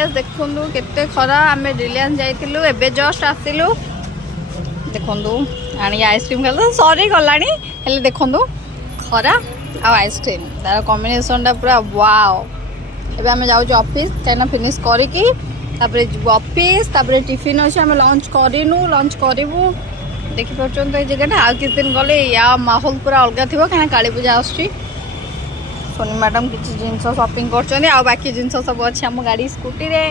Guys देखु केते खरा आम रिलायंस जाइलु एबे जस्ट आसिलु देखु आनी आइसक्रीम खाल सरी गलानी हेले देखु खरा आ आइसक्रीम तार कॉम्बिनेशन टा पूरा वाओ। एबे आम जाऊँ ऑफिस कहीं फिनिश करिकी ऑफिस टिफिन अच्छे आम लंच करूँ लंच करूँ देखिपुर ये जगह आ किस दिन गले या माहौल पूरा अलग थी कहीं काली पूजा आसुची सोनी मैडम किसी जिनस शॉपिंग कर बाकी जिनस सब अच्छे आम गाड़ी स्कूटी रे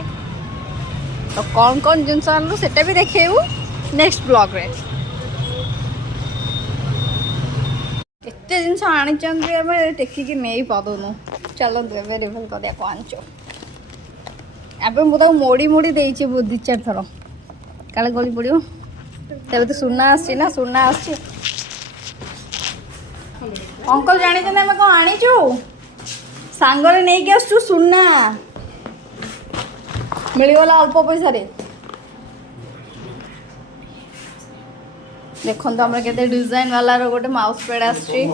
तो कौन कौन जिनस आनलु सेटा भी देखेबू नेक्स्ट ब्लॉग रे। एते जिनस आनिचंदी आम टेकिकी नहीं पादुनु चलो एबे रिवील कर दिया कौन आनचो एबे मुझे मोड़ी मोड़ी देइछि दी चार थर काले गली पड़ो तब तो सुना आसी ना सुना आसी अंकल जानी आम कौन आनीचु सांगरे नहीं के आसु सुना मिलगला अल्प पैसा रे देखो तो हमारे केते डिजाइन वाला रो गोटे माउस पैड आसी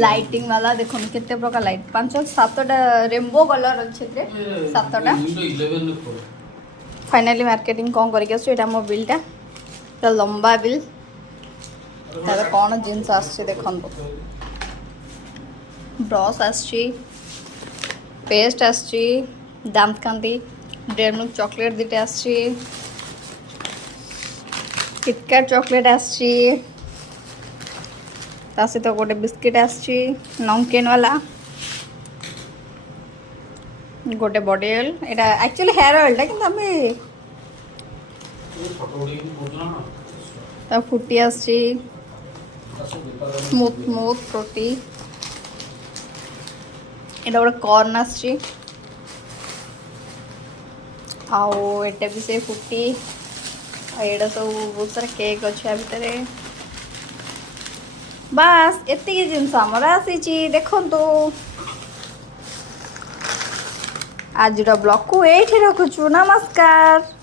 लाइटिंग वाला देखो केते प्रकार लाइट 5-7टा रेनबो कलर अच्छे 7टा फाइनली मार्केटिंग कौन करके आसु एटा मो बिलटा तो लंबा बिल तबे कौन जिनस आसी देखंतु ब्रश आसी पेस्ट आसी दांत कांदी डेमनुक चॉकलेट दीटा आसी किटकैट चॉकलेट आसी ता सहित गोटे बिस्किट आसी नमकीन वाला गोटे बॉडी ऑयल एटा एक्चुअली हेयर ऑयल कि हमें ता फुटी आसी स्मूथ स्मूथ फ्रूटी एटा गोटे कॉर्न आसी आओ एटा भी से फुटी एटा सब बहुत सारा केक अच्छे भितर बास एति जिनस आमर आसी देखो आज ब्लॉग को ये रखुचु नमस्कार।